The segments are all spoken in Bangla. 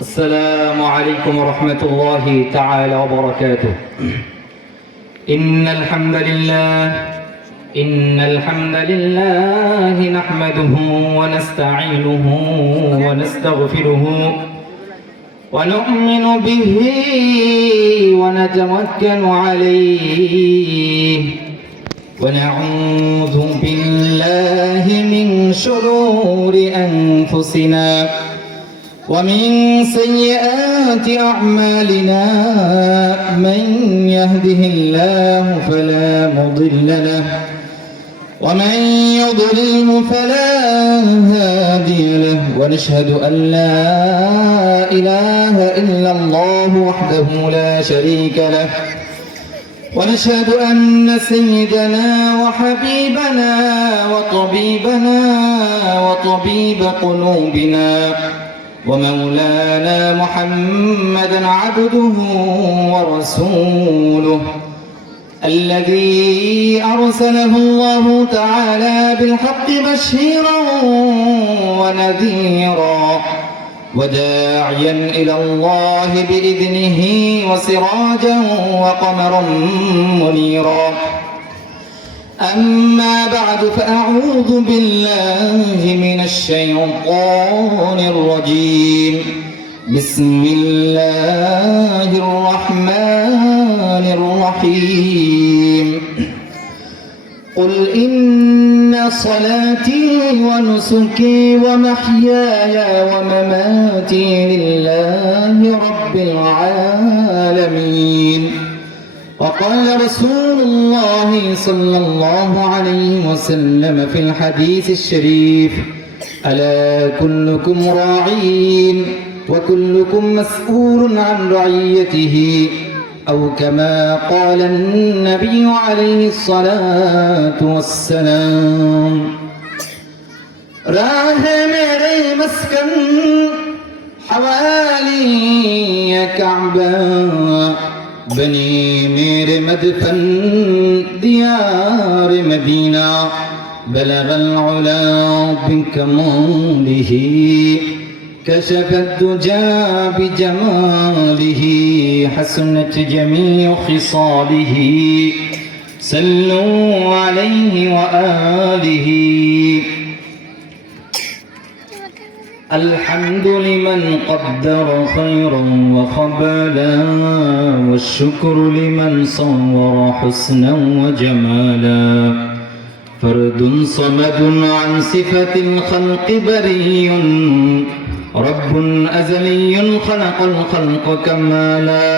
السلام عليكم ورحمة الله تعالى وبركاته. إن الحمد لله نحمده ونستعينه ونستغفره ونؤمن به ونتوكل عليه ونعوذ بالله من شرور أنفسنا ومن سيئات أعمالنا. من يهده الله فلا مضل له ومن يضلله فلا هادي له، ونشهد أن لا إله إلا الله وحده لا شريك له، ونشهد أن سيدنا وحبيبنا وطبيب قلوبنا ومولانا محمدا عبده ورسوله الذي أرسله الله تعالى بالحق بشيرا ونذيرا وداعيا إلى الله بإذنه وسراجا وقمرا منيرا. أما بعد فأعوذ بالله من الشيطان الرجيم. بسم الله الرحمن الرحيم. قل إن صلاتي ونسكي ومحياي ومماتي لله رب العالمين. وقال رسول الله صلى الله عليه وسلم في الحديث الشريف: ألا كلكم راعين وكلكم مسؤول عن رعيته، أو كما قال النبي عليه الصلاة والسلام. راہ میرے مسکن حوالی کعبہ، بنی میرے مدفن دیار مدینہ، بلغ العلا بکماله كشف الدجى بجماله، حسنت جميع خصاله، صلوا عليه وآله. الحمد لمن قدر خيرا وخبالا، والشكر لمن صور حسنا وجمالا. فرد صمد عن صفة الخلق بريء، رب أزلي خلق الخلق كمالا.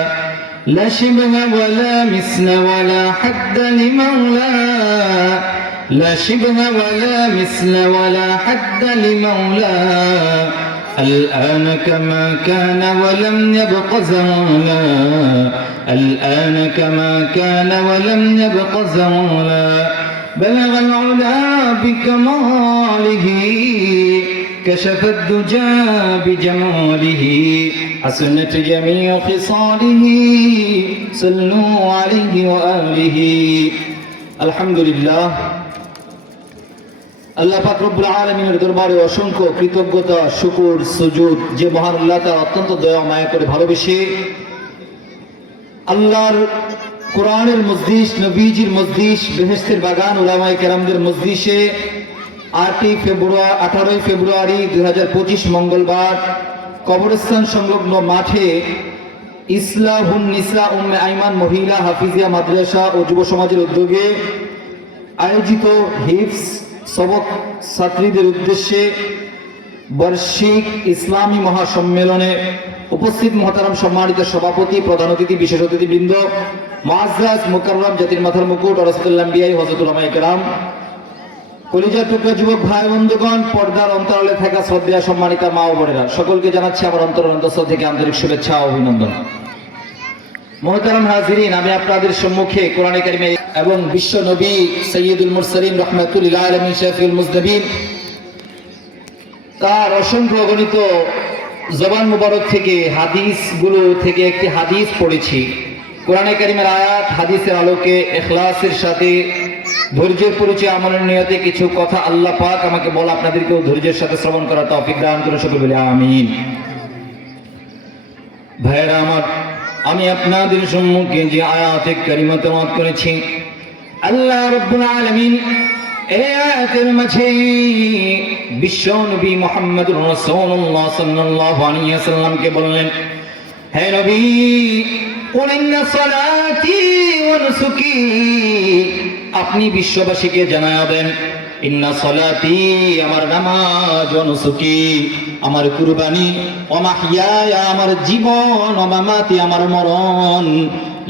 لا شبه ولا مثل ولا حد لمولاه، لا شبه ولا مثل ولا حد لمولاه. الآن كما كان ولم يبق زوالا، الآن كما كان ولم يبق زوالا. بلغ العلا بكماله كشف الدجى بجماله، حسنت جميع خصاله، صلوا عليه وآله. الحمد لله. আল্লাহ পাক রব্বুল আলামিনের দরবারে অসংখ্য কৃতজ্ঞতা, শুকর, সুজুদ যে মহান আল্লাহ তার অত্যন্ত দয়া মায়া করে ভালোবেসে আল্লাহর কোরআনের মজলিস, নবীজির মজলিস, বেহেশতের বাগান, উলামায়ে কেরামদের মজলিসে 18 ফেব্রুয়ারি 2025 মঙ্গলবার কবরস্থান সংলগ্ন মাঠে ইসলাহুন নিসা উম্মে আইমান মহিলা হাফিজিয়া মাদ্রাসা ও যুব সমাজের উদ্যোগে আয়োজিত হিফজ সবক ছাত্রীদের উদ্দেশ্যে বার্ষিক ইসলামী মহাসম্মেলনে উপস্থিত মহতারাম সম্মানিত সভাপতি, প্রধান অতিথি, বিশেষ অতিথিবৃন্দ, মুআজ্জাজ মুকাররম জাতির মাথার মুকুট রাসূলুল্লাহ বিআই হযরত উলামায়ে কেরাম, কলিজার টুকরা যুবক ভাই বন্ধুগণ, পর্দার অন্তরালে থাকা শ্রদ্ধেয় সম্মানিতা মা ও বোনেরা, সকলকে জানাচ্ছি আমার অন্তরস্থল থেকে আন্তরিক শুভেচ্ছা ও অভিনন্দন। মুহতারাম হাজিরিন, আমি আপনাদের সম্মুখে কোরআনে কারিমে এবং বিশ্ব নবী সাইয়্যিদুল মুরসালিন রাহমাতুল লিল আলামিন শাফিউল মুজনিবিন তার অসংখ্য অগণিত জবান মুবারক থেকে হাদিসগুলো থেকে একটি হাদিস পড়েছি। কোরআনে কারিমের আয়াত হাদিসের আলোকে ইখলাসের সাথে ধৈর্যের পরিচয় আমলের নিয়তে কিছু কথা আল্লাহ পাক আমাকে বলা, আপনাদেরকেও ধৈর্যের সাথে শ্রবণ করার তৌফিক দান করে সকলে বলি আমিন। ভাইয়েরা আমার, আমি আপনাদের সম্মুখে যে আয়াতে কারিমা তেলাওয়াত করেছি, আল্লাহ রাব্বুল আলামিন এই আয়াতের মাঝে বিশ্ব নবী মুহাম্মদুর রাসূলুল্লাহ সাল্লাল্লাহু আলাইহি ওয়াসাল্লামকে বললেন, হে নবী, কুল ইন্না সালাতি ওয়া নুসুকি, আপনি বিশ্ববাসীকে জানায়া দেন, ইন্না সালাতি, আমার নামাজ, ওয়া নুসুকি, আমার কুরবানি, ওয়া মাহইয়ায়া, আমার জীবন, ওয়া মামাতি, আমার মরণ,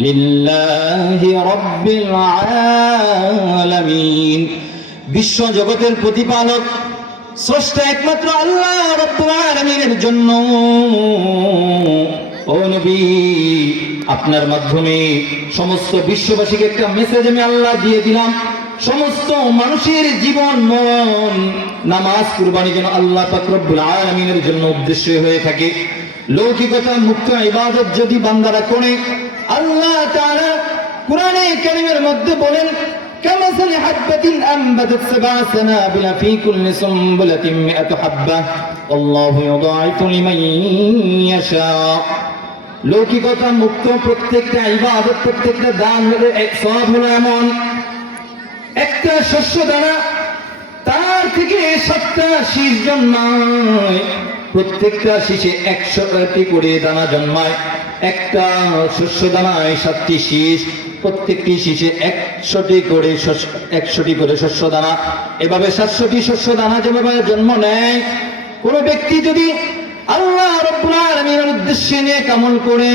লিল্লাহি রাব্বিল আলামিন, বিশ্ব জগতের প্রতিপালক স্রষ্টা একমাত্র আল্লাহ রাব্বুল আলামিনের জন্য। ও নবী, আপনার মাধ্যমে সমস্ত বিশ্ববাসীকে একটা মেসেজ আমি আল্লাহ দিয়ে দিলাম, সমস্ত মানুষের জীবন, মন, নামাজ, কুরবানি যেন আল্লাহ পাক রব্বুল আলামিনের জন্য উদ্দেশ্য হয়ে থাকে। লৌকিকতা মুক্ত ইবাদত যদি বান্দারা করে, আল্লাহ তাআলা কোরআনে কারীমের মধ্যে বলেন, কামাসালি হাববাতিন আনবাতাত সাবআ সানাবিলা ফি কুল্লি সুমবুলাতিন মিআতু হাব্বা আল্লাহু ইউদাইফু লিমান ইয়াশা। লৌকিকতা মুক্ত প্রত্যেকটা ইবাদত, প্রত্যেকটা দান হলো এক সওয়াব, হলো এমন একটা শস্য দানা, তার থেকে 7টা শীষ জন্মায়, প্রত্যেকটা শীষে 100টি করে দানা জন্মায়, একটা শস্য দানায় 7টি শীষ, প্রত্যেকটি শীষে 100টি করে শস্য দানা। এভাবে 700টি শস্য দানা যেভাবে জন্ম নেয়, কোন ব্যক্তি যদি আল্লাহ রাব্বুল আলামিনের উদ্দেশ্যে নেক আমল করে,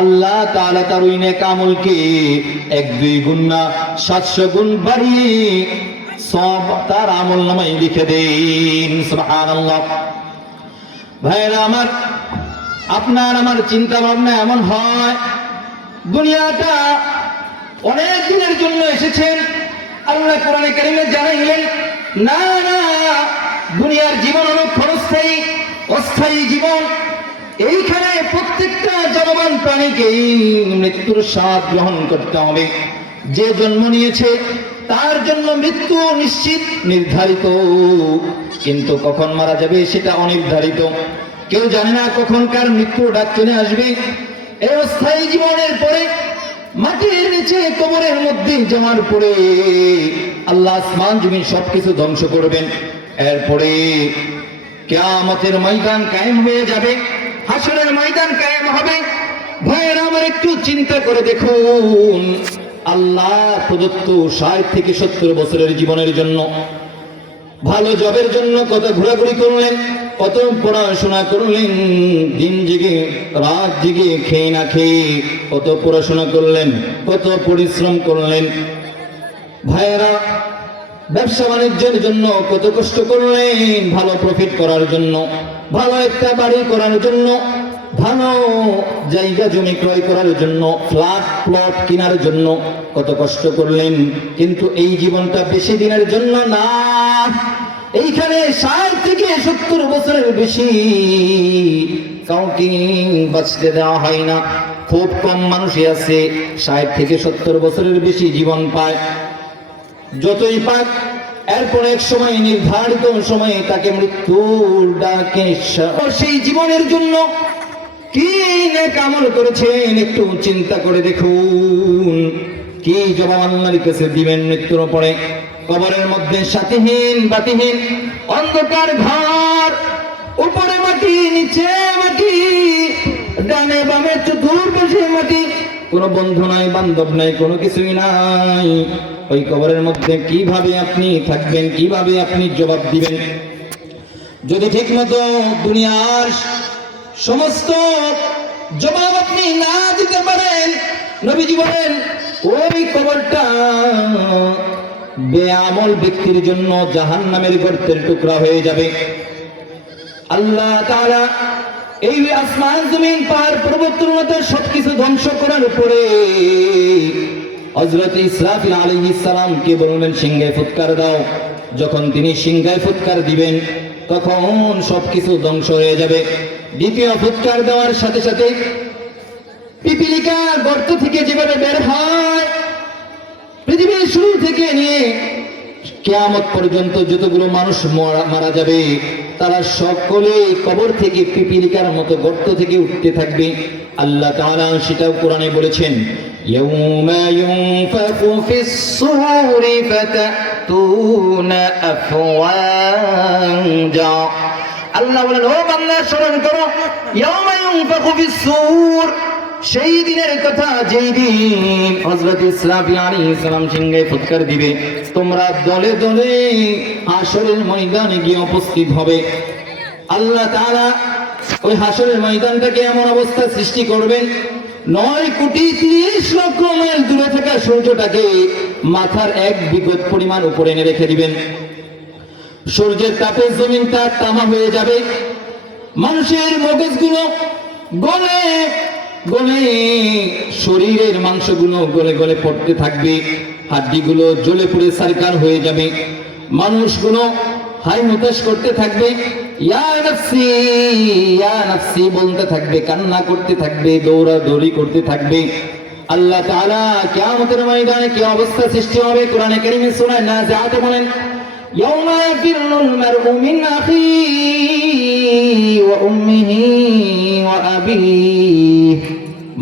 আল্লাহ তাআলা তার ওই নেক আমলকে 1-2 গুণ না 700 গুণ বাড়িয়ে সব তার আমলনামায় লিখে দেন। সুবহানাল্লাহ। ভাইরা আমার, আপনার আমার চিন্তা ভাবনা এমন হয়, দুনিয়াটা অনেক দিনের জন্য এসেছেন, আল্লাহ কোরআনে কারীমে জানাইলেন, না না, দুনিয়ার জীবন হলো ক্ষণস্থায়ী, অস্থায়ী জীবন। এইখানে প্রত্যেকটা জনবান প্রাণীকে মৃত্যুর স্বাদ গ্রহণ করতে হবে। যে জন্ম নিয়েছে তার জন্য মৃত্যু নিশ্চিত, নির্ধারিত, কিন্তু কখন মারা যাবে সেটা অনির্ধারিত। কেউ জানে না কখন কার মৃত্যুর ডাক চলে আসবে। এই অস্থায়ী জীবনের পরে মাটির নিচে কবরের মধ্যে যাওয়ার পরে আল্লাহ আসমান জমিন সবকিছু ধ্বংস করবেন। এরপরে কিয়ামতের ময়দান কায়েম হয়ে যাবে, হাসরের ময়দান কায়েম হবে। ভাইয়েরা আমার, একটু চিন্তা করে দেখুন, আল্লাহ প্রদত্ত 60 থেকে 70 বছরের জীবনের জন্য, ভালো জবের জন্য কত ঘোরাঘুরি করলেন, কত পড়াশোনা করলেন, দিন জেগে রাত জেগে খেয়ে না খেয়ে কত পড়াশোনা করলেন, কত পরিশ্রম করলেন। ভাইয়েরা, ব্যবসা বাণিজ্যের জন্য কত কষ্ট করলেন, ভালো প্রফিট করার জন্য, ভালো একটা বাড়ি করার জন্য, ভালো জায়গা জমি ক্রয় করার জন্য, ফ্ল্যাট প্লট কেনার জন্য কত কষ্ট করলেন। কিন্তু এই জীবনটা বেশি দিনের জন্য না। এইখানে 60 থেকে 70 বছরের বেশি কাউকে বাঁচতে দেওয়া হয় না। খুব কম মানুষই আছে 60 থেকে 70 বছরের বেশি জীবন পায়। যতই পাক, এরপর এক সময়, নির্ধারিত সময়ে তাকে মৃত্যুর ডাকে। সেই জীবনের জন্য কি নেক আমল করেছেন একটু চিন্তা করে দেখুন। কি জবাব আল্লাহর কাছে দিবেন মৃত্যুর পরে? কবরের মধ্যে সাথীহীন বাতিহীন অন্ধকার ঘর, উপরে মাটি, নিচে মাটি, ডানে বামে চতুর্পাশে মাটি, কোনো বন্ধু নাই, বান্ধব নাই, কোনো কিছুই নাই। ওই কবরের মধ্যে কিভাবে আপনি থাকবেন, কিভাবে আপনি জবাব দিবেন? যদি ঠিক মতো দুনিয়ার সমস্ত জবাব আপনি না দিতে পারেন, নবীজি বলেন ওই কবরটা বেআমল ব্যক্তির জন্য জাহান্নামের গর্তের টুকরা হয়ে যাবে। আল্লাহ তাআলা এই আসমান জমিন পাহাড় পর্বত সবকিছু ধ্বংস করার উপরে হযরত ইসরাফিল আলাইহিস সালামকে বললেন, সিংহায় ফুৎকার দাও। যখন তিনি সিংহায় ফুৎকার দিবেন তখন সবকিছু ধ্বংস হয়ে যাবে। দ্বিতীয় ফুৎকার দেওয়ার সাথে সাথে পিপিলিকা গর্ত থেকে যেভাবে বের হয়, পৃথিবীর শুরু থেকে নিয়ে কিয়ামত পর্যন্ত যতগুলো মানুষ মারা যাবে তারা সকলেই কবর থেকে পিপিলিকার মতো গর্ত থেকে উঠতে থাকবে। আল্লাহ তাআলা সেটাও কোরআনে বলেছেন, ইয়াউমা ইউনফাখু ফিস-সূরি ফাতাতুনা আফওয়াজা। আল্লাহ বলেন, ও বান্দা স্মরণ করো, ইয়াউমা ইউনফাখু ফিস-সূর, সেই দিনের কথা যেই দিন হযরত ইসরাফিল আলাইহিস সালাম সিংহায় ফুৎকার দিবে, তোমরা দলে দলে হাশরের ময়দানে গিয়ে উপস্থিত হবে। আল্লাহ তাআলা ওই হাশরের ময়দানটাকে এমন অবস্থা সৃষ্টি করবেন, 9,30,00,000 মাইল দূরে থাকা সূর্যটাকে মাথার 1 বিগত পরিমাণ উপরে এনে রেখে দিবেন। সূর্যের তাপে জমিনটা তামা হয়ে যাবে, মানুষের মগজগুলো গলে গলে, শরীরের মাংসগুলো গলে গলে পড়তে থাকবে, হাড্ডিগুলো জ্বলে পুড়ে ছারখার হয়ে যাবে, মানুষগুলো হাই হুতাশ করতে থাকবে, ইয়া নাফসি ইয়া নাফসি বলতে থাকবে, কান্না করতে থাকবে, দৌড়াদৌড়ি করতে থাকবে। আল্লাহ তাআলা কিয়ামতের ময়দানে কি অবস্থা সৃষ্টি হবে কোরআনে কারীমে সূরা নাজিআতে বলেন, ইয়াউমা ইয়াফিরুল মারউ মিন আখিহি ওয়া উম্মিহি ওয়া আবিহি,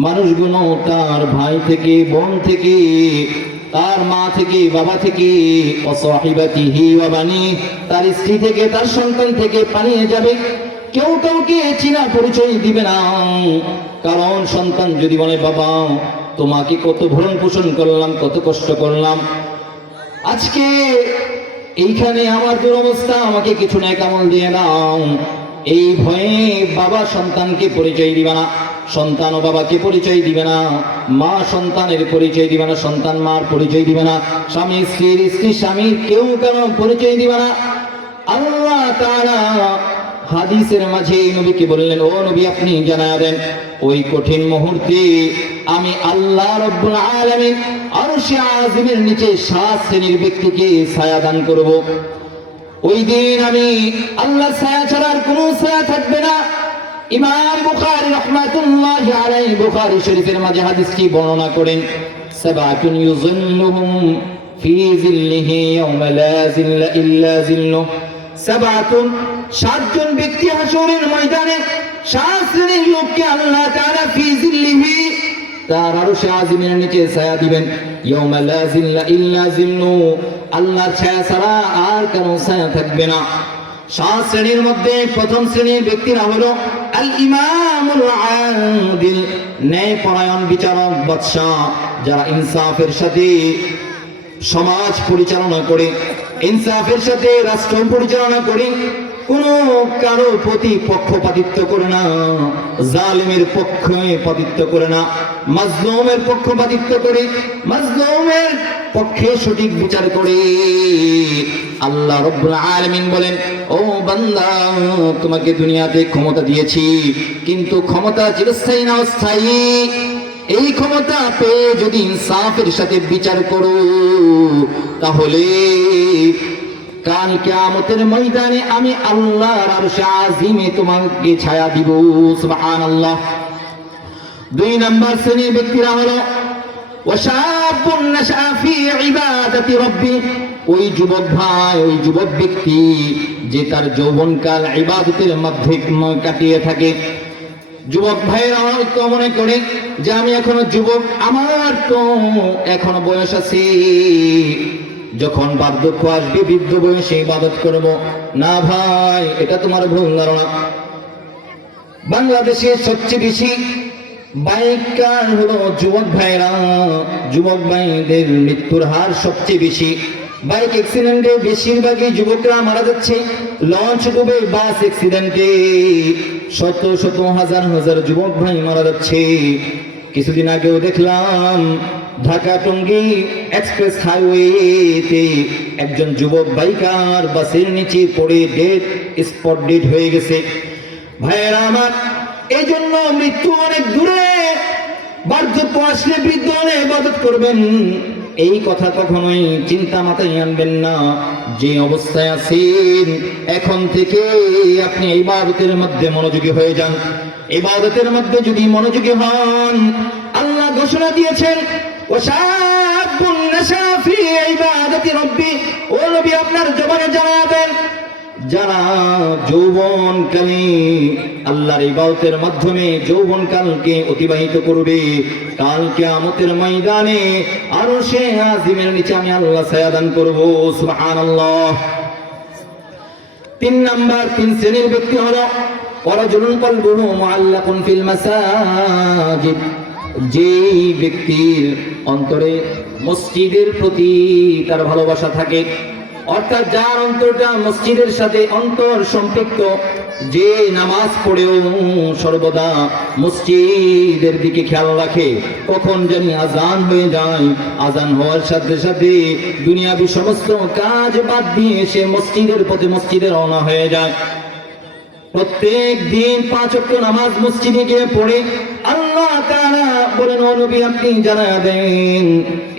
মানুষগুলো তার ভাই থেকে, বোন থেকে, তার মা থেকে, বাবা থেকে, ওয়াসাহিবাতিহি ওয়া বানি, তার স্ত্রী থেকে, তার সন্তান থেকে পালিয়ে যাবে। কেউ কাউকে চিনা পরিচয় দিবে না, কারণ সন্তান যদি বলে, বাবা তোমাকে কত ভরণ পোষণ করলাম, কত কষ্ট করলাম, আজকে এইখানে আমার দুরবস্থা, আমাকে কিছু নেক আমল দিয়ে দাও, এই ভয়ে বাবা সন্তানকে পরিচয় দিবে না, সন্তান ও বাবাকে পরিচয় দিবে না, মা সন্তানের পরিচয় দিবে না, সন্তান মার পরিচয় দিবে না, স্বামী স্ত্রীর, স্ত্রী স্বামীর, কেউ কারো পরিচয় দিবে না। আল্লাহ তাআলা হাদিসের মাঝে নবীকে বললেন, ও নবী আপনি জানায়া দেন, ওই কঠিন মুহূর্তে আমি আল্লাহ রাব্বুল আলামিন আরশে আজিমের নিচে 7 শ্রেণীর ব্যক্তিকে ছায়া দান করব। ওই দিন আমি আল্লাহর ছায়া ছাড়া আর কোনো ছায়া থাকবে না। ইমাম বুখারী রাহমাতুল্লাহি আলাইহি বুখারী শরীফের মাঝে হাদিসটি বর্ণনা করেন, সাবাতুন ইউযিল্লুহুম ফি যিল্লিহি ইয়াওমা লা যিল্লা ইল্লা যিল্লুহ। সাবাতুন, 7 জন ব্যক্তি হাশরের ময়দানে 7 শ্রেণীর লোককে আল্লাহ তাআলা ফি যিল্লিহি, তার আরশে আজিমের নিচে ছায়া দিবেন, ইয়াওমা লা যিল্লা ইল্লা যিল্লুহ, আল্লাহর ছায়া ছাড়া আর কোনো ছায়া থাকবে না। 7 শ্রেণীর মধ্যে প্রথম শ্রেণীর ব্যক্তিরা হলো আল ইমামুল আদিল, ন্যায়পরায়ণ বিচারক বাদশা, যারা ইনসাফের সাথে সমাজ পরিচালনা করে, ইনসাফের সাথে রাষ্ট্র পরিচালনা করে, কোনো কারো প্রতি পক্ষপাতিত্ব করে না, জালিমের পক্ষে পাতিত্ব করে না, মাজলুমের পক্ষপাতিত্ব করে, মাজলুমের পক্ষে সঠিক বিচার করে। আল্লাহ রাব্বুল আলামিন বলেন, ও বান্দা তোমাকে দুনিয়াতে ক্ষমতা দিয়েছি, কিন্তু ক্ষমতা চিরস্থায়ী না অস্থায়ী। এই ক্ষমতা পেয়ে যদি ইনসাফের সাথে বিচার করো, তাহলে কাল কিয়ামতের ময়দানে আমি আল্লাহর আরশে আজিমে তোমাকে ছায়া দিব। সুবহানাল্লাহ। 2 নম্বর শ্রেণীর ব্যক্তিরা হলো ওয়াশাবুন নাশা ফি ইবাদাতি রাব্বি, ওই যুবক ভাই, ওই যুবক ব্যক্তি যে তার যৌবনকাল ইবাদতের মধ্যে কাটিয়ে থাকে। যুবক ভাইরা হয়তো মনে করে যে আমি এখনো যুবক, আমার তো এখনো বয়স আছে, যখন বার্ধক্য আসবে বৃদ্ধ বয়সে ইবাদত করব। না ভাই, এটা তোমার ভুল ধারণা। বাংলাদেশে সবচেয়ে বেশি বাইক কার হলো যুবক ভাইরা, যুবক ভাইদের মৃত্যুর হার সবচেয়ে বেশি। বাইক অ্যাক্সিডেন্টে বেশিরভাগই যুবকরা মারা যাচ্ছে, লঞ্চ ডুবে, বাস অ্যাক্সিডেন্টে শত শত হাজার হাজার যুবক ভাই মারা যাচ্ছে। কিছুদিন আগেও দেখলাম ঢাকা টঙ্গী এক্সপ্রেস হাইওয়েতে একজন যুবক বাইকার বাসের নিচে পড়ে স্পট ডেড হয়ে গেছে। ভাইয়েরা আমার, এই জন্য মৃত্যু অনেক দূরে, বার্ধক্য আসলে বৃদ্ধ হলে ইবাদত করবেন, এই কথা কখনোই চিন্তা মাথায় আনবেন না। যে অবস্থায় আছেন এখন থেকে আপনি ইবাদতের মধ্যে মনোযোগী হয়ে যান। ইবাদতের মধ্যে যদি মনোযোগী হন, আল্লাহ ঘোষণা দিয়েছেন ওয়াশাবুন নাশা ফি ইবাদাতি রাব্বি, ও নবী আপনার জবানে জানাবেন যারা যৌবনকালে আল্লাহর ইবাদতের মাধ্যমে যৌবনকালকে অতিবাহিত করবে, কাল কিয়ামতের ময়দানে আরশে আজিমের নিচে আমি আল্লাহ ছায়া দান করব। সুবহানাল্লাহ। 3 নাম্বার 3 শ্রেণীর ব্যক্তি হলো ওয়ারাজুলুন কলবুহু মুআল্লাকুন ফিল মাসাজিদ, যে ব্যক্তির অন্তরে মসজিদের প্রতি তার ভালোবাসা থাকে, অর্থাৎ যার অন্তরটা মসজিদের সাথে অন্তর সম্পৃক্ত, যে নামাজ পড়েও সর্বদা মসজিদের দিকে খেয়াল রাখে, কখন জানি আজান হয়ে যায়, আজান হওয়ার সাথে সাথে দুনিয়াবি সমস্ত কাজ বাদ দিয়ে সে মসজিদের পথে মসজিদে রওনা হয়ে যায়। প্রত্যেক দিন 5 ওয়াক্ত নামাজ মসজিদে গিয়ে পড়ে। আল্লাহ তাআলা বলেন, ও নবী আপনি জানায়া দেন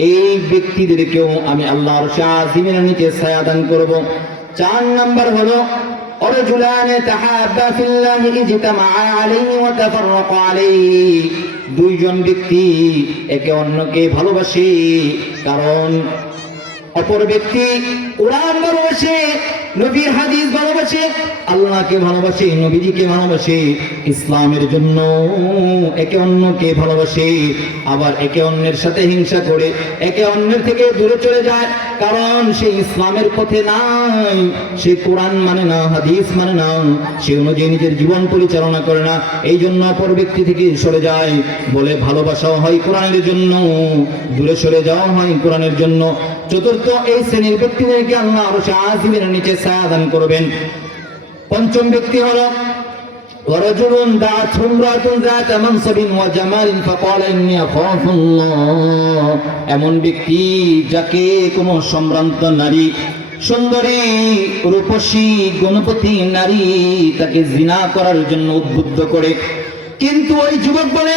এই ব্যক্তিদেরকেও আমি আল্লাহর আরশের নিচে ছায়া দান করব। 4 নাম্বার হলো রাজুলান তাহাব্বা ফিল্লাহি ইজতামা আলাইহি ওয়া তাফাররাকা আলাইহি, দুইজন ব্যক্তি একে অন্যকে ভালোবাসে, কারণ অপর ব্যক্তি কোরআন ভালোবাসে, নবীর হাদিস ভালোবাসে, আল্লাহকে ভালোবাসে, নবীজিকে ভালোবাসে, ইসলামের জন্য একে অন্যকে ভালোবাসে, আবার একে অন্যের সাথে হিংসা করে একে অন্যের থেকে দূরে চলে যায়, কারণ সে ইসলামের পথে নাই, সে কোরআন মানে না, হাদিস মানে না, সে অনুযায়ী নিজের জীবন পরিচালনা করে না, এই জন্য অপর ব্যক্তি থেকে সরে যায়। বলে ভালোবাসাও হয় কোরআনের জন্য, দূরে সরে যাওয়া হয় কোরআনের জন্য। চতুর্থ, এই শ্রেণীর ব্যক্তিদেরকে আল্লাহ আরশের আজিমের নিচে ছায়া দান করবেন। 5ম ব্যক্তি হলো ওয়ারাজুলুন দাআতহু ইমরাতুন যাতা মানসাবিন ওয়া জামালিন ফাকালা ইন্নী আখাফুল্লাহ, এমন ব্যক্তি যাকে কোনো সম্ভ্রান্ত নারী, সুন্দরী, রূপসী, গুণবতী নারী তাকে জিনা করার জন্য উদ্বুদ্ধ করে, কিন্তু ওই যুবক বলে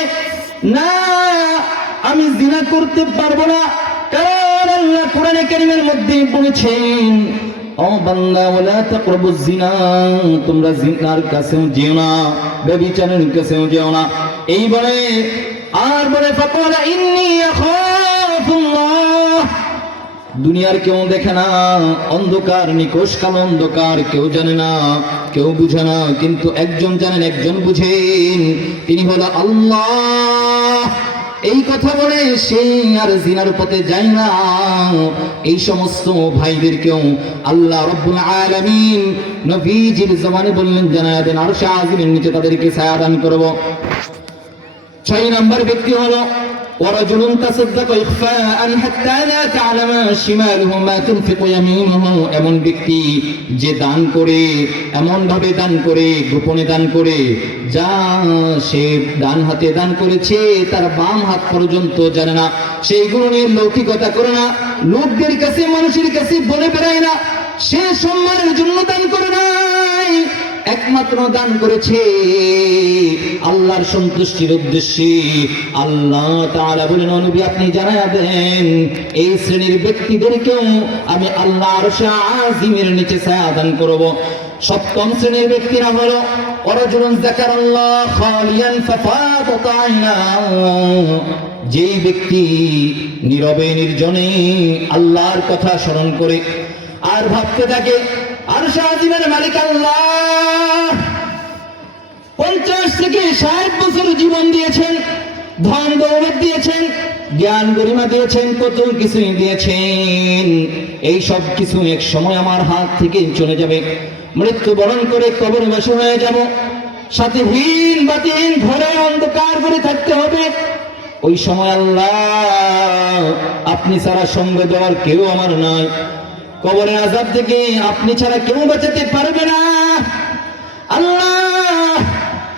না, আমি জিনা করতে পারবো না, কারণ আল্লাহ কোরআনে কারীমের মধ্যে বলেছেন, ও বান্দা ওয়ালা তাকরাবুজ জিনা, তোমরা জিনার কাছেও যেও না, ব্যভিচারের কাছেও যেও না। এই বলে আর বলে ফাকালা ইন্নী আখাফুল্লাহ, দুনিয়ার কেউ দেখে না, অন্ধকার, নিকষ কালো অন্ধকার, কেউ জানে না, কেউ বুঝে না, কিন্তু একজন জানেন, একজন বুঝেন, তিনি হলো আল্লাহ। এই কথা বলে সে আর জিনার পথে যায় না। এই সমস্ত ভাইদেরকেও আল্লাহ রাব্বুল আলামিন নবীজির জমানে বললেন জানায়া দেন আরশে আজিমের নিচে তাদেরকে ছায়া দান করব। 6 নম্বর ব্যক্তি হলো ওয়ারাজুলুন তাসাদ্দাকা ইখফাআন হাত্তা লা তা'লামা শিমালুহু মা তুনফিকু ইয়ামিনুহু, এমন ব্যক্তি যে দান করে, এমন ভাবে দান করে, গোপনে দান করে, যা সে ডান হাতে দান করেছে তার বাম হাত পর্যন্ত জানে না, সেইগুলো নিয়ে লৌকিকতা করে না, লোকদের কাছে মানুষের কাছে বলে বেড়ায় না, সে সম্মানের জন্য দান করে নাই, একমাত্র দান করেছে আল্লাহর সন্তুষ্টির উদ্দেশ্যে। আল্লাহ তাআলা বলেন, ও নবী আপনি জানায়া দেন এই শ্রেণীর ব্যক্তিদেরকেও আমি আল্লাহ আরশে আজিমের নিচে ছায়া দান করব। 7ম শ্রেণীর ব্যক্তিরা হলো ওয়ারাজুলুন যাকারাল্লাহ খালিয়ান ফাফাদাত আইনাহু, যেই ব্যক্তি নীরবে নির্জনে আল্লাহর কথা স্মরণ করে আর ভাবতে থাকে আরশে আজিমের মালিক আল্লাহ 50 থেকে 60 বছর জীবন দিয়েছেন, ধন দৌলত দিয়েছেন, জ্ঞান গরিমা দিয়েছেন, কত কিছুই দিয়েছেন, এই সব কিছু এক সময় আমার হাত থেকে চলে যাবে, মৃত্যুবরণ করে কবরবাসী হয়ে যাব, সাথে হীন বাতিহীন ঘরে অন্ধকার করে থাকতে হবে। ওই সময় আল্লাহ আপনি ছাড়া সঙ্গ দেওয়ার কেউ আমার নাই, কবরের আযাব থেকে আপনি ছাড়া কেউ বাঁচাতে পারবে না, আল্লাহ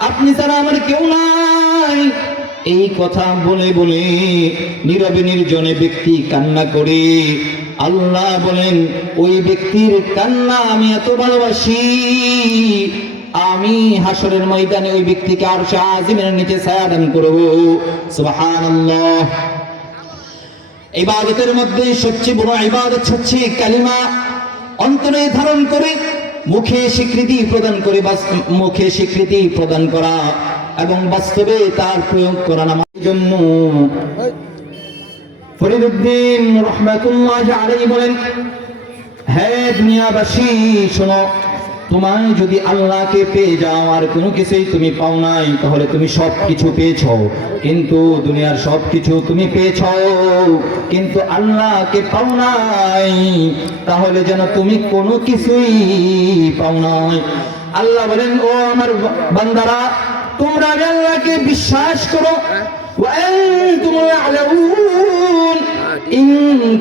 আপনি ছাড়া আমার কেউ নাই। এই কথা বলে বলে নীরবে নির্জনে ব্যক্তি কান্না করে। আল্লাহ বলেন ওই ব্যক্তির কান্না আমি এত ভালোবাসি, আমি হাসরের ময়দানে ওই ব্যক্তিকে আরশে আজিমের নিচে ছায়া দান করব। সুবহানাল্লাহ। ইবাদতের মধ্যে সবচেয়ে বড় ইবাদত হচ্ছে কালিমা, অন্তরে ধারণ করে মুখে স্বীকৃতি প্রদান করা এবং বাস্তবে তার প্রয়োগ করা নামাজের জন্য। ফরিদউদ্দিন রহমাতুল্লাহি আলাইহি বলেন, হে দুনিয়াবাসী শোনো, তোমায় যদি আল্লাহকে পেয়ে যাও আর কোনো কিছুই তুমি পাও নাই, তাহলে তুমি সব কিছু পেয়েছো। কিন্তু দুনিয়ার সব কিছু তুমি পেয়েছো কিন্তু আল্লাহকে পাও নাই, তাহলে যেন তুমি কোনো কিছুই পাও নাই। আল্লাহ বলেন, ও আমার বান্দারা, তোমরা আল্লাহকে বিশ্বাস করো। ওয়া আনতুম আ'লামুন ইন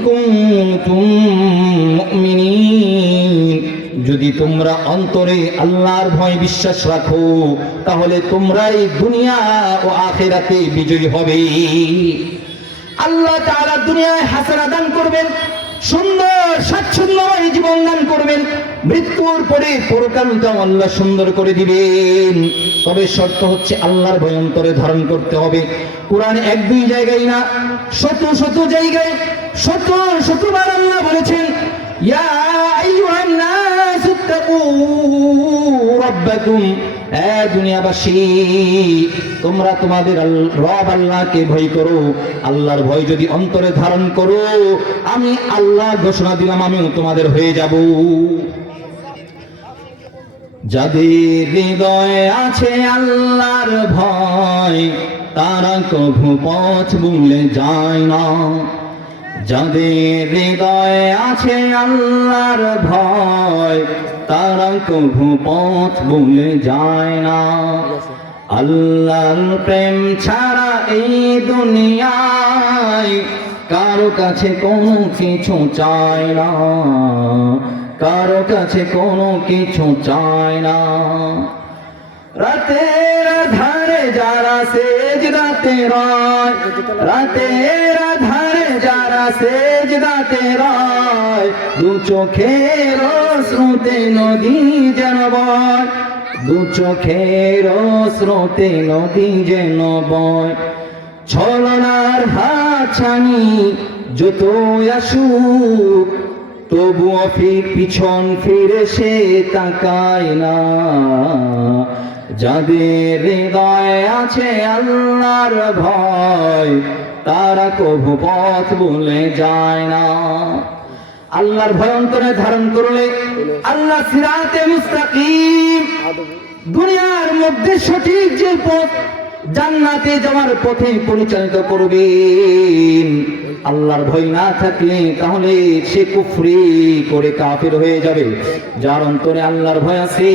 কুনতুম মুমিনিন, যদি তোমরা অন্তরে আল্লাহর ভয় বিশ্বাস রাখো, তাহলে তোমরাই দুনিয়া ও আখিরাতে বিজয়ী হবে। আল্লাহ তাআলা দুনিয়ায় হাসানা দান করবেন, সুন্দর স্বাচ্ছন্দ্যময় জীবন দান করবেন, মৃত্যুর পরে পরকালটাও আল্লাহ সুন্দর করে দিবেন। তবে শর্ত হচ্ছে আল্লাহর ভয় অন্তরে ধারণ করতে হবে। কোরআনে এক দুই জায়গায় না, শত শত জায়গায় শতবার আল্লাহ বলেছেন, ইয়া আইয়ুহান নাস ইত্তাকু রাব্বাকুম, হে দুনিয়াবাসী, তোমরা তোমাদের রব আল্লাহকে ভয় করো। আল্লাহর ভয় যদি অন্তরে ধারণ করো, আমি আল্লাহ ঘোষণা দিলাম আমিও তোমাদের হয়ে যাব। যাদের হৃদয়ে আছে আল্লাহর ভয়, তারা কভু পথ ভুলে যায় না। যাদের হৃদয়ে আছে আল্লাহর ভয়, তারা কভু পথ ভুলে যায় না। আল্লাহর প্রেম ছাড়া এই দুনিয়ায় কারো কাছে কোনো কিছু চায় না, কারো কাছে কোনো কিছু চায় না। রাতের আধারে যারা সেজদাতে রয়, রাতের আধারে যারা সেজদাতে রয়, দু চোখের স্রোতে নদী যেন বয়, দু চোখের স্রোতে নদী যেন বয়। ছলনার হাতছানি যত আসুক, তবুও পিছন ফিরে সে তাকায় না। যাদের হৃদয়ে আছে আল্লাহর ভয়, তারা কভু পথ ভুলে যায় না। আল্লাহর ভয় অন্তরে ধারণ করলে আল্লাহ সিরাতে মুস্তাকিম, দুনিয়ার মধ্যে সঠিক যে পথ, জান্নাতে যাওয়ার পথে পরিচালিত করবেন। আল্লাহর ভয় না থাকলে তাহলে সে কুফরি করে কাফের হয়ে যাবে। যার অন্তরে আল্লাহর ভয় আছে,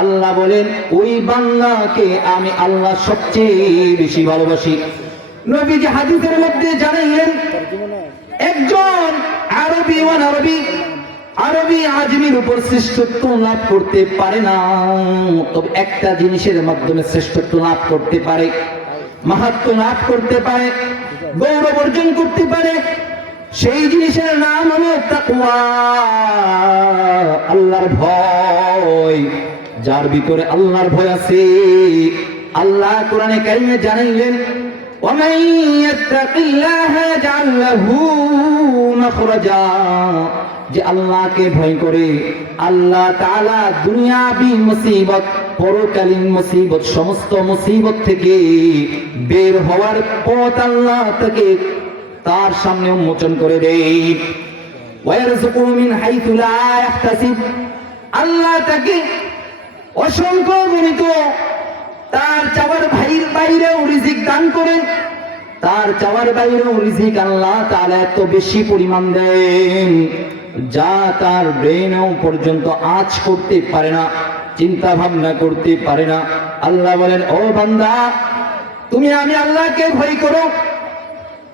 আল্লাহ বলেন ওই বান্দাকে আমি আল্লাহ সবচেয়ে বেশি ভালোবাসি। নবীজি হাদিসের মধ্যে জানাইলেন, একজন আরবি আজমির উপর শ্রেষ্ঠত্ব লাভ করতে পারে না, তবে একটা জিনিসের মাধ্যমে শ্রেষ্ঠত্ব লাভ করতে পারে, মাহাত্ম্য লাভ করতে পারে, গৌরব অর্জন করতে পারে। সেই জিনিসের নাম হলো তাকওয়া, আল্লাহর ভয়। যার ভিতরে আল্লাহর ভয় আছে, আল্লাহ কোরআনে কারিমে জানাইলেন, ومن يتق الله يجعل له مخرجا, যে আল্লাহকে ভয় করে আল্লাহ তাআলা দুনিয়াবি মুসিবত, পরকালীন মুসিবত, সমস্ত মুসিবত থেকে বের হওয়ার পথ আল্লাহ তাকে তার সামনে উন্মোচন করে দেয়। ওয়ারযুকু মিন হাইথু লা ইয়াহতাসিব, আল্লাহ তাকে অসংখ্য গণিত তার চাওয়ার বাইরেও রিজিক দান করেন, তার চাওয়ার বাইরেও রিজিক আল্লাহ তাআলা এত বেশি পরিমাণ দেন, যা তার ব্রেনেও পর্যন্ত আঁচ করতে পারে না, চিন্তা ভাবনা করতে পারে না। আল্লাহ বলেন, ও বান্দা, তুমি আমি আল্লাহকে ভয় করো,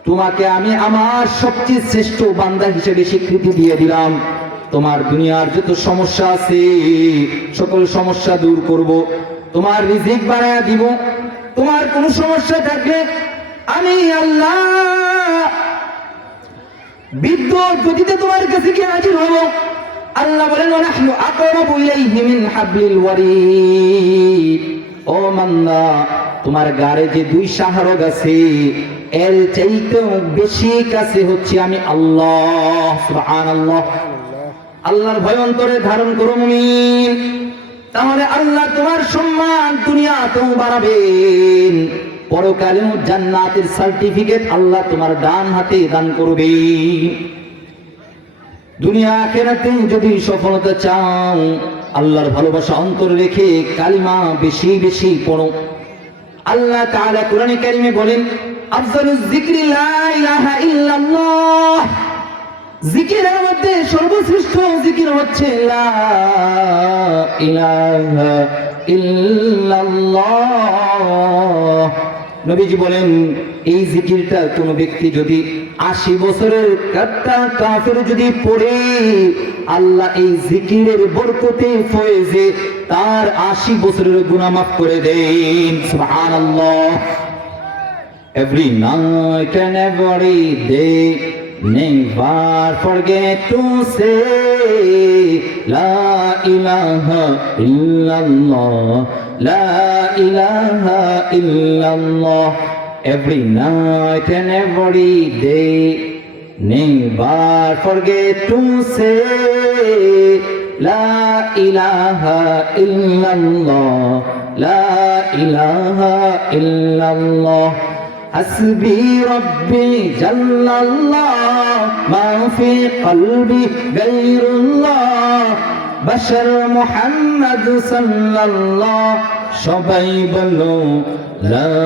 তোমাকে আমি আমার সবচেয়ে শ্রেষ্ঠ বান্দা হিসেবে স্বীকৃতি দিয়ে দিলাম। তোমার দুনিয়ার যত সমস্যা আছে সকল সমস্যা দূর করব, তোমার রিজিক বাড়ায়া দিব। তোমার কোন সমস্যা থাকলে আমি আল্লাহ বিদ্যুৎ গতিতে তোমার কাছে গিয়ে হাজির হব। আল্লাহ বলেন, ওয়ানাহনু আকরাবু ইলাইহি মিন হাবলিল ওয়ারিদ, ও বান্দা, তোমার গাড়ে যে দুই শাহরগ আছে এর চাইতেও বেশি কাছে হচ্ছে আমি আল্লাহ। সুবহানাল্লাহ। আল্লাহর ভয় অন্তরে ধারণ করো মুমিন, তাহলে আল্লাহ তোমার সম্মান দুনিয়াতেও বাড়াবেন, পরকালেও জান্নাতের সার্টিফিকেট আল্লাহ তোমার ডান হাতে দান করবে। দুনিয়া আখিরাতে যদি সফলতা চাও, আল্লাহর ভালোবাসা অন্তরে রেখে কালিমা বেশি বেশি পড়ো। আল্লাহ তাআলা কোরআনে কারিমে বলেন, আফজালুজ যিকরি লা ইলাহা ইল্লাল্লাহ। জিকিরের মধ্যে সর্বশ্রেষ্ঠ জিকির হচ্ছে লা ইলাহা ইল্লাল্লাহ। নবীজি বলেন, এই জিকিরটা কোন ব্যক্তি যদি 80 বছরের কাফের যদি পড়ে, আল্লাহ এই জিকিরের বরকতে ফয়েজে তার 80 বছরের গুনাহ মাফ করে দেন। সুবহানাল্লাহ। Every night and every day, never forget to say La ilaha illallah, La ilaha illallah. Every night and every day, never forget to say La ilaha illallah, La ilaha illallah. حسبي ربي جل الله ما في قلبي غير الله بشر محمد صلى الله সবাই বলো লা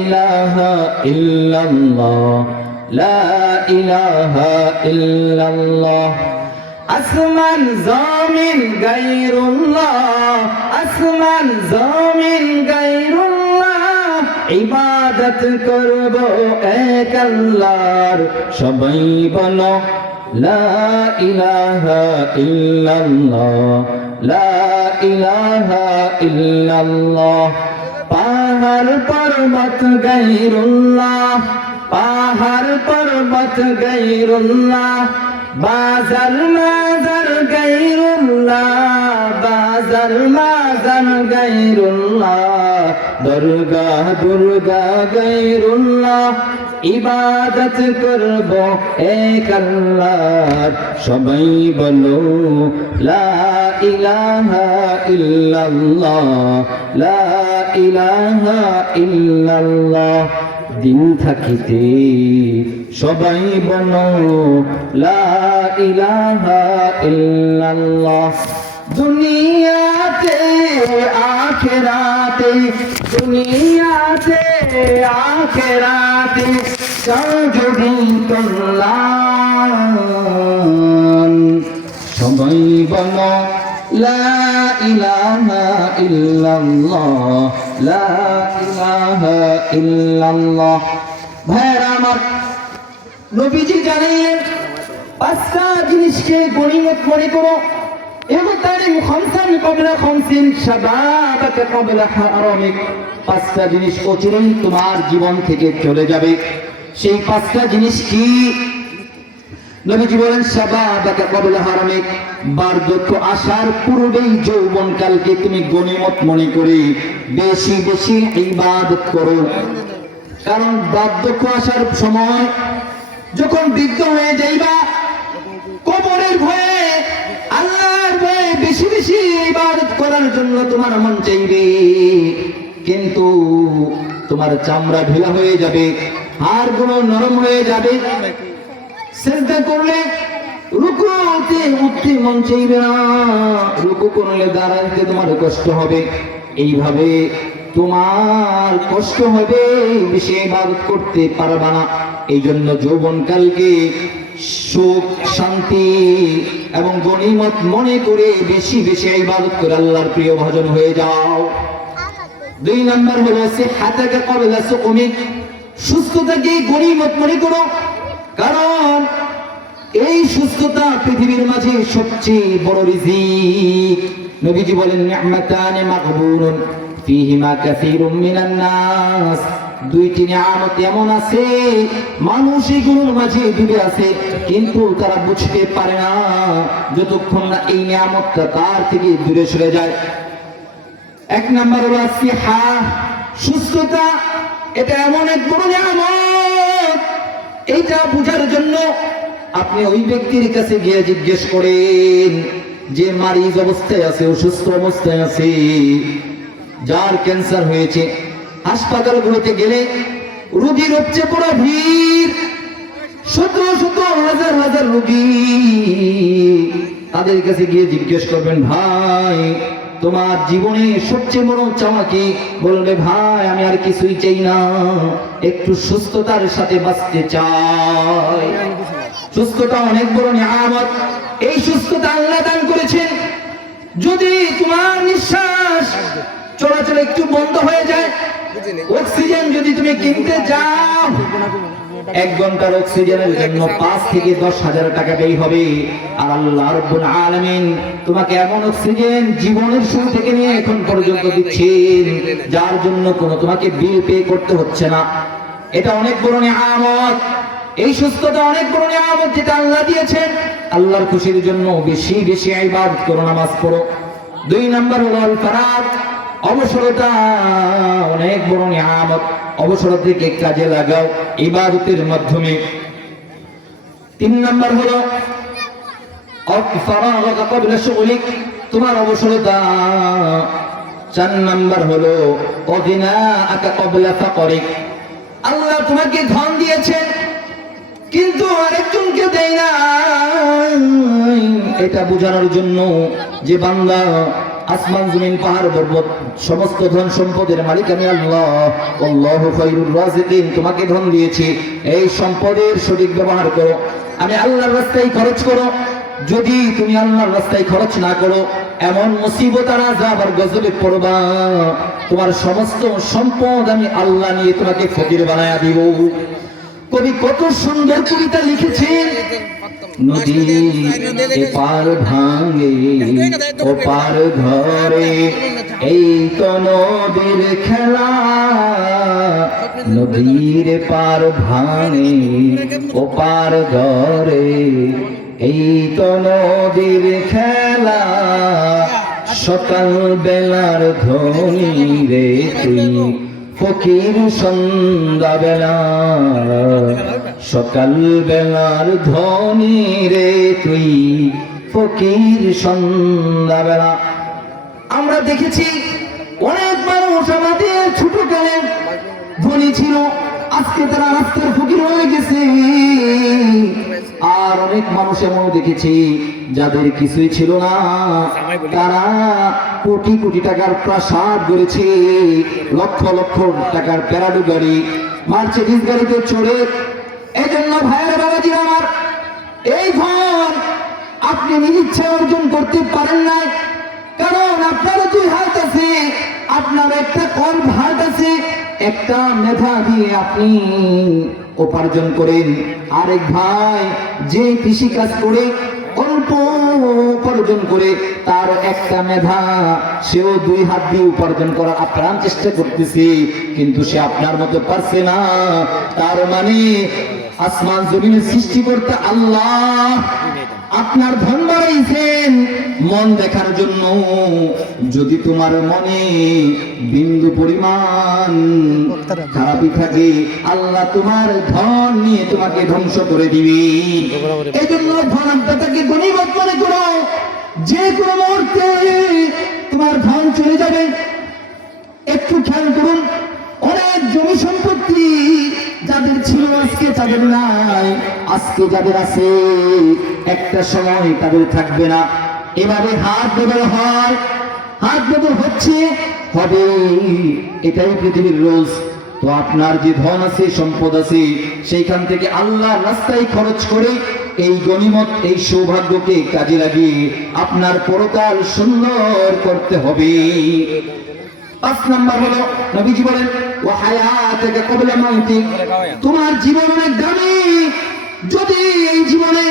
ইলাহা ইল্লাল্লাহ লা ইলাহা ইল্লাল্লাহ আসমান জমিন গায়রুল্লাহ আসমান জমিন গায়রুল্লাহ ইবাদত করব এক আল্লাহর সবাই বলো লা ইলাহা ইল্লাল্লাহ লা ইলাহা ইল্লাল্লাহ পাহাড় পর্বত গায়রুল্লাহ পাহাড় পর্বত গায়রুল্লাহ বাজার মাজার গায়রুল্লাহ বাজার মাজার গায়রুল্লাহ দুর্গা দুর্গা গায়রুল্লাহ ইবাদত করব এক আল্লাহর সবাই বলো লা ইলাহা ইল্লাল্লাহ লা ইলাহা ইল্লাল্লাহ দিন থাকিতে সবাই বলো লা ইলাহা ইল্লাল্লাহ দুনিয়াতে আখিরাতে দুনিয়াতে আখিরাতে যদি কল্যাণ সবাই বলো লা ইলাহা ইল্লাল্লাহ লা ইলাহা ইল্লাল্লাহ। ভাইরা আমার, নবীজি জানেন পাঁচটা জিনিসকে গনিমত মনে করো। পাঁচটা জিনিস অচিরেই তোমার জীবন থেকে চলে যাবে। সেই পাঁচটা জিনিস কি? নবীজি বলেন শাবাবাকা ক্বাবলা হারামিক, বার্ধক্য আসার পূর্বেই যৌবনকালকে তুমি গনিমত মনে করে বেশি বেশি ইবাদত করো। কারণ বার্ধক্য আসার সময় যখন বৃদ্ধ হয়ে যাইবা, কবরের ভয়ে আল্লাহর ভয়ে বেশি বেশি ইবাদত করার জন্য তোমার মন চাইবে, কিন্তু তোমার চামড়া ঢিলা হয়ে যাবে, হাড়গুলো নরম হয়ে যাবে। সিজদা করলে রুকুতে উঠতে মন চাইবে না, রুকু করলে দাঁড়াইতে তোমার কষ্ট হবে। এইভাবে তোমার কষ্ট হবে, বেশি ইবাদত করতে পারবা না। এই জন্য যৌবনকালকে সুখ শান্তি এবং গনিমত মনে করে বেশি বেশি ইবাদত করে আল্লাহর প্রিয় ভাজন হয়ে যাও। দুই নম্বর হলো সিহহাতাকা ক্বাবলা সুকুমিক, সুস্থতাকে গনিমত মনে করো। কারণ এই সুস্থতা পৃথিবীর মাঝে সবচেয়ে বড় রিজিক। নবীজি বলেন নি'মাতানি মাগবুনুন ফীহিমা কাসীরুম মিনান নাস, দুইটি নিয়ামত এমন আছে মানুষ এগুলোর মাঝে ডুবে আছে, কিন্তু তারা বুঝতে পারে না যতক্ষণ না এই নিয়ামতটা তার থেকে দূরে সরে যায়। এক নম্বর হলো সিহা, সুস্থতা। এটা এমন এক বড় নিয়ামত, এইটা বোঝার জন্য আপনি ওই ব্যক্তির কাছে গিয়ে জিজ্ঞেস করেন যে মারিজ অবস্থায় আছে, অসুস্থ অবস্থায় আছে, যার ক্যান্সার হয়েছে, হাসপাতালগুলোতে গেলে রোগীর উপচে পড়া ভিড়, শত শত হাজার হাজার রোগী। তাদের কাছে গিয়ে জিজ্ঞেস করবেন, ভাই তোমার জীবনে সবচেয়ে বড় চাওয়া কি? বলবে, ভাই আমি আর কিছুই চাই না, একটু সুস্থতার সাথে বাঁচতে চাই। সুস্থতা অনেক বড় নিয়ামত। এই সুস্থতা আল্লাহ দান করেছেন। যদি তোমার নিঃশ্বাস চলাচল একটু বন্ধ হয়ে যায়, অক্সিজেন যদি তুমি কিনতে যাও, 1 ঘন্টার অক্সিজেনের জন্য 5 থেকে 10,000 টাকা ব্যয় হবে। আর আল্লাহ রাব্বুল আলামিন তোমাকে এমন অক্সিজেন জীবনের শুরু থেকে নিয়ে এখন পর্যন্ত দিচ্ছেন, যার জন্য কোনো তোমাকে বিল পে করতে হচ্ছে না। এটা অনেক বড় নিয়ামত। এই সুস্থতা অনেক বড় নিয়ামত যেটা আল্লাহ দিয়েছেন। আল্লাহর খুশির জন্য বেশি বেশি ইবাদত করো, নামাজ পড়ো। 2 নাম্বার হলো আল ফারাত, অবসরতা অনেক বড় নিয়ামত। অবসরতাকে কাজে লাগাও ইবাদতের মাধ্যমে। 3 নাম্বার হলো ফারাগা ক্বাবলা শুগলিক, তোমার অবসরতা। 4 নাম্বার হলো অগিনাআকা ক্বাবলা ফাকরিক, আল্লাহ তোমাকে ধন দিয়েছেন কিন্তু আরেকজনকে দেয় না। এটা বোঝানোর জন্য যে বান্দা আসমান জমিন পাহাড় পর্বত সমস্ত ধন সম্পদের মালিক আমি আল্লাহ, আল্লাহু খায়রুর রাযিকিন, তোমাকে ধন দিয়েছি, এই সম্পদের সঠিক ব্যবহার করো। আমি আল্লাহর রাস্তায় খরচ করো। যদি তুমি আল্লাহর রাস্তায় খরচ না করো, এমন মুসিবত আর আযাব আর গজবে পড়বা, তোমার সমস্ত সম্পদ আমি আল্লাহ নিয়ে তোমাকে ফকির বানায়া দিব। কবি কত সুন্দর কবিতা লিখেছেন, নদী এপার ভাঙে ওপার ধরে, এই তো নদীর খেলা, নদীর পার ভাঙে ওপার ধরে, এই তো নদীর খেলা, সকাল বেলার ধ্বনি রে তুই ফকির সন্ধ্যা বেলা, সকাল বেলার ধ্বনি রে তুই ফকির সন্ধ্যা বেলা। আমরা দেখেছি অনেক মানুষ আমাদের ছোটকালে ধনী ছিল, আজকে তারা রাস্তার ফকির হয়ে গেছে। আর অনেক মানুষ এমন দেখেছি যাদের কিছুই ছিল না, তারা কোটি কোটি টাকার প্রাসাদ গড়েছে, লক্ষ লক্ষ টাকার প্যারাডো গাড়ি, মার্সিডিজ গাড়িতে চড়ে। এই জন্য ভাইয়ের বাবাজি আমার, এই ধন আপনি নিজ ইচ্ছা অর্জন করতে পারেন না, কারণ আপনার 2 হাত আছে, আপনার একটা কল হাত আছে, একটা মেধা দিয়ে আপনি উপার্জন করেন। আরেক ভাই যে কৃষি কাজ করে অল্প উপার্জন করে, তার একটা মেধা, সেও 2 হাত দিয়ে উপার্জন করার আপ্রাণ চেষ্টা করতেছে, কিন্তু সে আপনার মতো পারছে না। তার মানে আসমান জমিনের সৃষ্টি করতে আল্লাহ আপনার ধন বাড়াইছেন মন দেখার জন্য। যদি তোমার মনে বিন্দু পরিমাণ খারাপই থাকে, আল্লাহ তোমার ধন নিয়ে তোমাকে ধ্বংস করে দিবে। এই জন্য ধনদাতাকে গনিমত মনে করো, যে কোনো মুহূর্তে তোমার ধন চলে যাবে। একটু খেয়াল করুন, অনেক জমি সম্পত্তি যাদের ছিল আজকে তাদের নাই, আজকে যাদের আছে একটা সময় তাদের থাকবে না। এভাবে হাত বদল হয়, হাত বদল হচ্ছে, হবে, এটাই পৃথিবীর রোজ। তো আপনার যে ধন আছে, সম্পদ আছে, সেইখান থেকে আল্লাহর রাস্তায় খরচ করে এই গনিমত, এই সৌভাগ্যকে কাজে লাগিয়ে আপনার পরকাল সুন্দর করতে হবে। 5 নাম্বার হলো নবীজি বলেন ওয়া হায়াতাকা ক্বাবলা মাউতিক, তোমার জীবন অনেক দামি। যদি এই জীবনে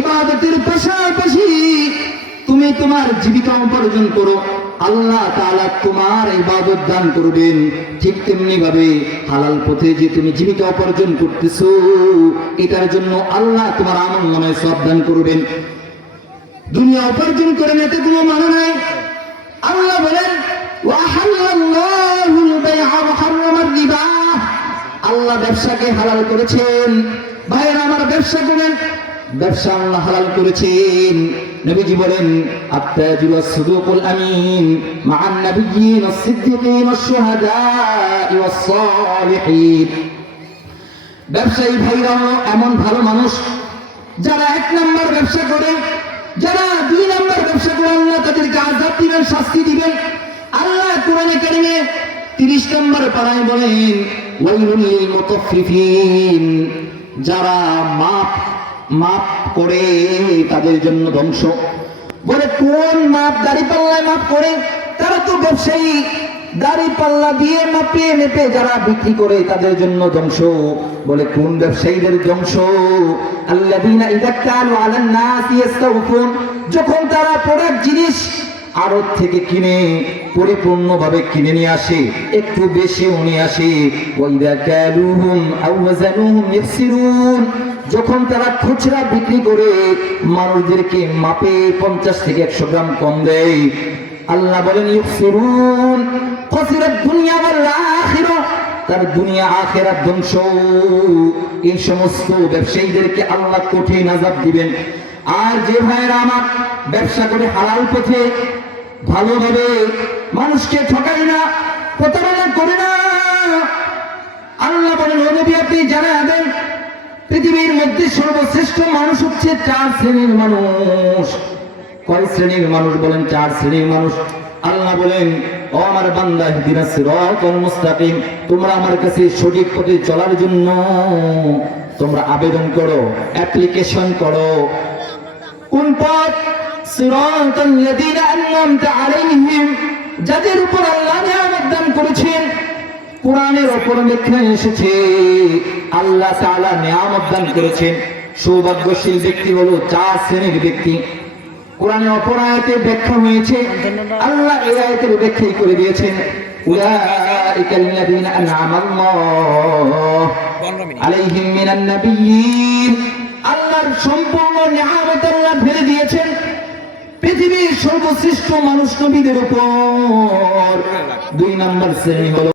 ইবাদতের পাশাপাশি তুমি তোমার জীবিকা উপার্জন করো, আল্লাহ তাআলা তোমার ইবাদত দান করবেন। ঠিক তেমনি ভাবে হালাল পথে যে তুমি জীবিকা উপার্জন করতেছো, এটার জন্য আল্লাহ তোমার আমলনামায় সওয়াব দান করবেন। দুনিয়া উপার্জন করে নিতে কোনো মানে নাই। আল্লাহ বলেন আল্লাহ ব্যবসাকে হালাল করেছেন। ভাইয়েরা আমার, ব্যবসা করেন, ব্যবসা আল্লাহ হালাল করেছেন। নবীজি বলেন আত-তাজিরু আস-সাদুকুল আমিন মা'আন নাবিয়্যিন আস-সিদ্দিকিন আশ-শুহাদা'i ওয়াস-সালিহিন। ব্যবসায়ী ভাইরা এমন ভালো মানুষ যারা 1 নম্বর ব্যবসা করে, যারা 2 নম্বর ব্যবসা করে আল্লাহ তাদেরকে আযাব দিবেন, শাস্তি দিবেন। আল্লাহ কোরআনে কারিমে 30 নম্বর পারায় বলেন ওয়াইলুল লিল মুতাফফিফিন, যারা মাপ করে তাদের জন্য ধ্বংস। বলে কোন মাপ? দাড়ি পাল্লায় মাপ করে, তারা তো ব্যবসায়ী। দাড়ি পাল্লা দিয়ে মাপে মেপে যারা বিক্রি করে তাদের জন্য ধ্বংস। বলে কোন ব্যবসায়ীদের ধ্বংস? আল্লাযীনা ইযা কানু আলান নাসি ইস্তাউফুন, যখন তারা প্রোডাক্ট জিনিস আড়ত থেকে কিনে পরিপূর্ণভাবে কিনে নিয়ে আসে, একটু বেশি নিয়ে আসে। ওয়া ইযা কালুহুম আও ওয়াজানুহুম ইখসিরুন, যখন তারা খুচরা বিক্রি করে মানুষদেরকে মাপে 50 থেকে 100 গ্রাম কম দেয়, আল্লাহ বলেন ইখসিরুন খাসিরাত দুনিয়া ওয়াল আখিরাহ, তার দুনিয়া আখিরাত ধ্বংস। এই সমস্ত ব্যবসায়ীদেরকে আল্লাহ কঠিন আযাব দিবেন। আর যে ভাইরা আমার ব্যবসা করে হালাল পথে ভালোভাবে মানুষকে ঠকাই না, প্রতারণা করে না, আল্লাহ বলেন ও নবী আপনি জানায়া দেন পৃথিবীর মধ্যে সর্বশ্রেষ্ঠ মানুষ হচ্ছে 4 শ্রেণীর মানুষ। কয় শ্রেণীর মানুষ? বলেন 4 শ্রেণীর মানুষ। আল্লাহ বলেন ও আমার বান্দা ইহদিনাস সিরাতাল মুস্তাকিম, তোমরা আমার কাছে সঠিক পথে চলার জন্য তোমরা আবেদন করো, অ্যাপ্লিকেশন করো। কোন পথ? সিরাতাল লাযীনা আন'আমতা আলাইহিম, যাদের উপর আল্লাহ নিয়ামত দান করেছেন। কোরআনের উপর লেখা এসেছে আল্লাহ তাআলা নিয়ামত দান করেছেন। সৌভাগ্যশীল ব্যক্তি হলো 4 শ্রেণীর ব্যক্তি। কোরআনের অপর আয়াতে ব্যাখ্যা হয়েছে, আল্লাহ এই আয়াতের ব্যাখ্যাই করে দিয়েছেন উলাইকাল লাযীনা আন'আমাল্লাহু আলাইহিম মিনান নাবিয়্যিন, আল্লাহর সম্পূর্ণ নিয়ামত আল্লাহ ঢেলে দিয়েছেন পৃথিবীর সর্বশ্রেষ্ঠ মানুষ নবীদের উপর। 2 নম্বর শ্রেণী হলো